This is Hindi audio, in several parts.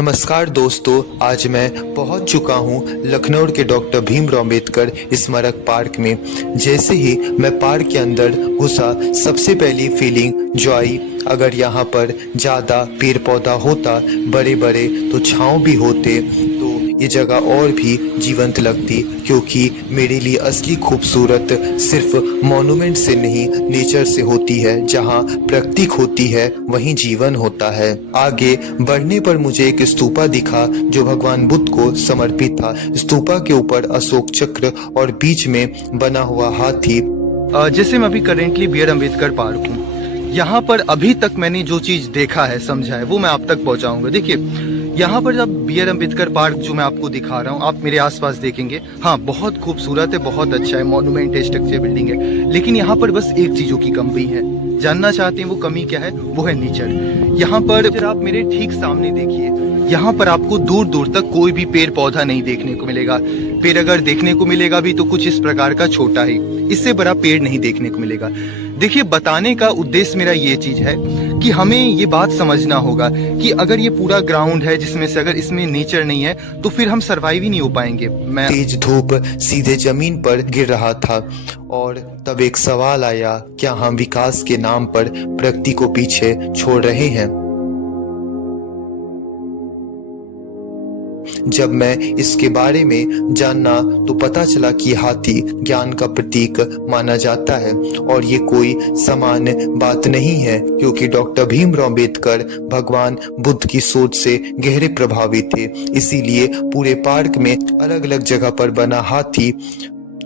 नमस्कार दोस्तों, आज मैं पहुंच चुका हूं लखनऊ के डॉक्टर भीमराव अंबेडकर स्मारक पार्क में। जैसे ही मैं पार्क के अंदर घुसा, सबसे पहली फीलिंग जो आई, अगर यहाँ पर ज़्यादा पेड़ पौधा होता, बड़े बड़े, तो छाँव भी होते, तो ये जगह और भी जीवंत लगती। क्योंकि मेरे लिए असली खूबसूरत सिर्फ मॉन्यूमेंट से नहीं, नेचर से होती है। जहाँ प्रकृति होती है वहीं जीवन होता है। आगे बढ़ने पर मुझे एक स्तूपा दिखा जो भगवान बुद्ध को समर्पित था। स्तूपा के ऊपर अशोक चक्र और बीच में बना हुआ हाथी। जैसे मैं अभी currently B R Ambedkar park हूँ। यहाँ पर अभी तक मैंने जो चीज देखा है, समझा है, वो मैं आप तक पहुँचाऊंगा। देखिए, यहाँ पर जब बी आर अम्बेडकर पार्क जो मैं आपको दिखा रहा हूँ, आप मेरे आसपास देखेंगे, हाँ बहुत खूबसूरत है, बहुत अच्छा है, मॉन्यूमेंट है, स्ट्रक्चर बिल्डिंग है। लेकिन यहाँ पर बस एक चीजों की कमी है। जानना चाहते हैं वो कमी क्या है? वो है नेचर। यहाँ पर आप मेरे ठीक सामने देखिए, यहाँ पर आपको दूर दूर तक कोई भी पेड़ पौधा नहीं देखने को मिलेगा। पेड़ अगर देखने को मिलेगा भी तो कुछ इस प्रकार का छोटा ही, इससे बड़ा पेड़ नहीं देखने को मिलेगा। देखिए, बताने का उद्देश्य मेरा ये चीज है कि हमें ये बात समझना होगा कि अगर ये पूरा ग्राउंड है जिसमें से अगर इसमें नेचर नहीं है तो फिर हम सरवाइव ही नहीं हो पाएंगे। तेज धूप सीधे जमीन पर गिर रहा था और तब एक सवाल आया, क्या हम विकास के नाम पर प्रकृति को पीछे छोड़ रहे हैं? जब मैं इसके बारे में जानना तो पता चला कि हाथी ज्ञान का प्रतीक माना जाता है। और ये कोई सामान्य बात नहीं है, क्योंकि डॉक्टर भीमराव अंबेडकर भगवान बुद्ध की सोच से गहरे प्रभावित थे। इसीलिए पूरे पार्क में अलग अलग जगह पर बना हाथी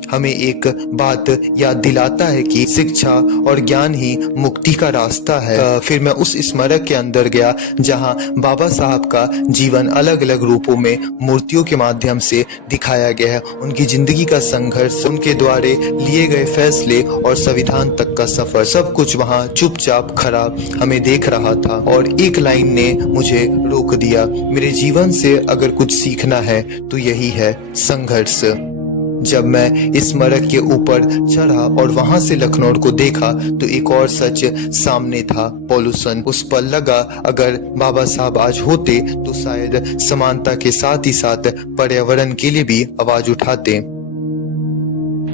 हमें एक बात याद दिलाता है कि शिक्षा और ज्ञान ही मुक्ति का रास्ता है। फिर मैं उस स्मारक के अंदर गया जहां बाबा साहब का जीवन अलग अलग रूपों में मूर्तियों के माध्यम से दिखाया गया है। उनकी जिंदगी का संघर्ष, उनके द्वारा लिए गए फैसले और संविधान तक का सफर, सब कुछ वहां चुपचाप खड़ा हमें देख रहा था। और एक लाइन ने मुझे रोक दिया, मेरे जीवन से अगर कुछ सीखना है तो यही है संघर्ष। जब मैं इस स्मारक के ऊपर चढ़ा और वहां से लखनऊ को देखा तो एक और सच सामने था, पॉल्यूशन। उस पर लगा, अगर बाबा साहब आज होते तो शायद समानता के साथ ही साथ पर्यावरण के लिए भी आवाज उठाते।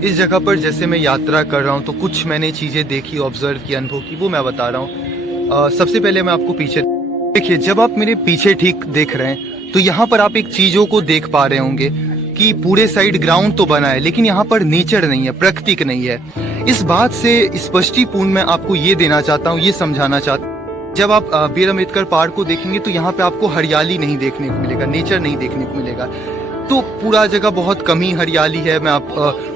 इस जगह पर जैसे मैं यात्रा कर रहा हूँ तो कुछ मैंने चीजें देखी, ऑब्जर्व की, अनुभव की, वो मैं बता रहा हूँ। सबसे पहले मैं आपको पीछे देखिए, जब आप मेरे पीछे ठीक देख रहे हैं तो यहाँ पर आप एक चीजों को देख पा रहे होंगे कि पूरे साइड ग्राउंड तो बना है लेकिन यहाँ पर नेचर नहीं है, प्रकृति नहीं है। इस बात से स्पष्टीपूर्ण मैं आपको ये देना चाहता हूँ, ये समझाना चाहता हूँ, जब आप बी आर अम्बेडकर पार्क को देखेंगे तो यहाँ पे आपको हरियाली नहीं देखने को मिलेगा, नेचर नहीं देखने को मिलेगा। तो पूरा जगह बहुत कमी हरियाली है। मैं आप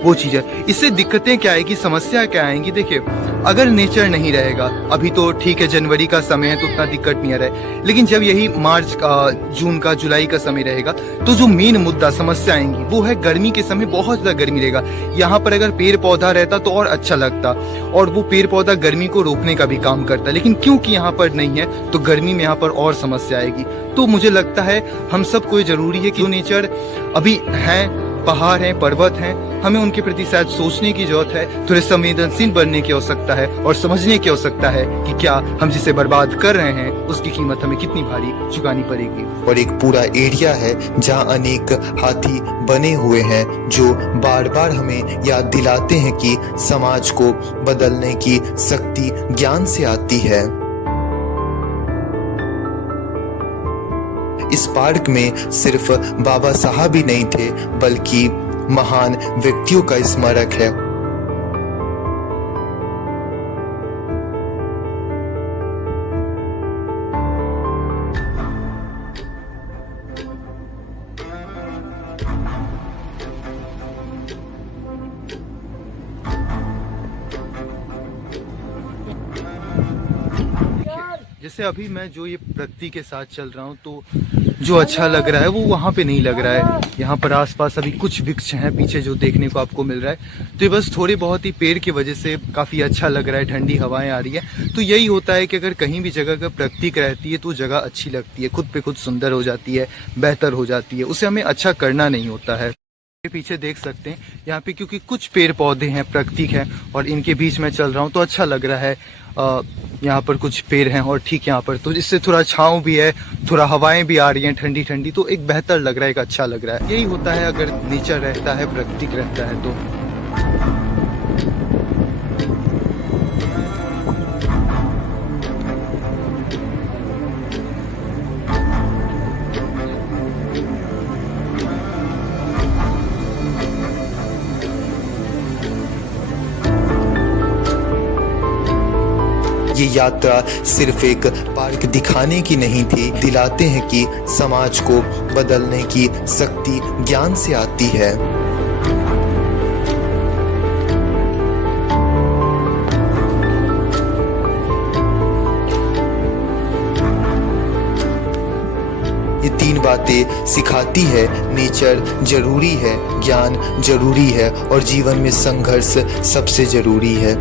वो चीज है, इससे दिक्कतें क्या आएगी, समस्या क्या आएंगी? देखिए, अगर नेचर नहीं रहेगा, अभी तो ठीक है जनवरी का समय है तो उतना दिक्कत नहीं आ रहा है, लेकिन जब यही मार्च का, जून का, जुलाई का समय रहेगा तो जो मेन मुद्दा समस्या आएंगी वो है गर्मी के समय बहुत ज्यादा गर्मी रहेगा। यहाँ पर अगर पेड़ पौधा रहता तो और अच्छा लगता, और वो पेड़ पौधा गर्मी को रोकने का भी काम करता, लेकिन क्योंकि यहाँ पर नहीं है तो गर्मी में यहाँ पर और समस्या आएगी। तो मुझे लगता है हम सबको जरूरी है कि जो नेचर अभी है, पहाड़ हैं, पर्वत हैं, हमें उनके प्रति शायद सोचने की जरूरत है, थोड़े संवेदनशील बनने की आवश्यकता है और समझने की आवश्यकता है कि क्या हम जिसे बर्बाद कर रहे हैं उसकी कीमत हमें कितनी भारी चुकानी पड़ेगी। और एक पूरा एरिया है जहां अनेक हाथी बने हुए हैं जो बार बार हमें याद दिलाते हैं कि समाज को बदलने की शक्ति ज्ञान से आती है। इस पार्क में सिर्फ बाबा साहब ही नहीं थे, बल्कि महान व्यक्तियों का स्मारक है। जैसे अभी मैं जो ये प्रकृति के साथ चल रहा हूँ तो जो अच्छा लग रहा है वो वहाँ पे नहीं लग रहा है। यहाँ पर आसपास अभी कुछ वृक्ष हैं पीछे जो देखने को आपको मिल रहा है, तो ये बस थोड़े बहुत ही पेड़ की वजह से काफ़ी अच्छा लग रहा है, ठंडी हवाएं आ रही है। तो यही होता है कि अगर कहीं भी जगह का प्रकृति रहती है तो जगह अच्छी लगती है, खुद पे खुद सुंदर हो जाती है, बेहतर हो जाती है, उसे हमें अच्छा करना नहीं होता है। पीछे देख सकते हैं यहाँ पे क्योंकि कुछ पेड़ पौधे हैं, प्रकृति है, और इनके बीच में चल रहा हूँ तो अच्छा लग रहा है। यहाँ पर कुछ पेड़ हैं और ठीक यहाँ पर, तो इससे थोड़ा छाँव भी है, थोड़ा हवाएं भी आ रही हैं ठंडी ठंडी, तो एक बेहतर लग रहा है, एक अच्छा लग रहा है। यही होता है अगर नेचर रहता है, प्राकृतिक रहता है तो। ये यात्रा सिर्फ एक पार्क दिखाने की नहीं थी, दिलाते हैं कि समाज को बदलने की शक्ति ज्ञान से आती है। ये 3 बातें सिखाती है, नेचर जरूरी है, ज्ञान जरूरी है और जीवन में संघर्ष सबसे जरूरी है।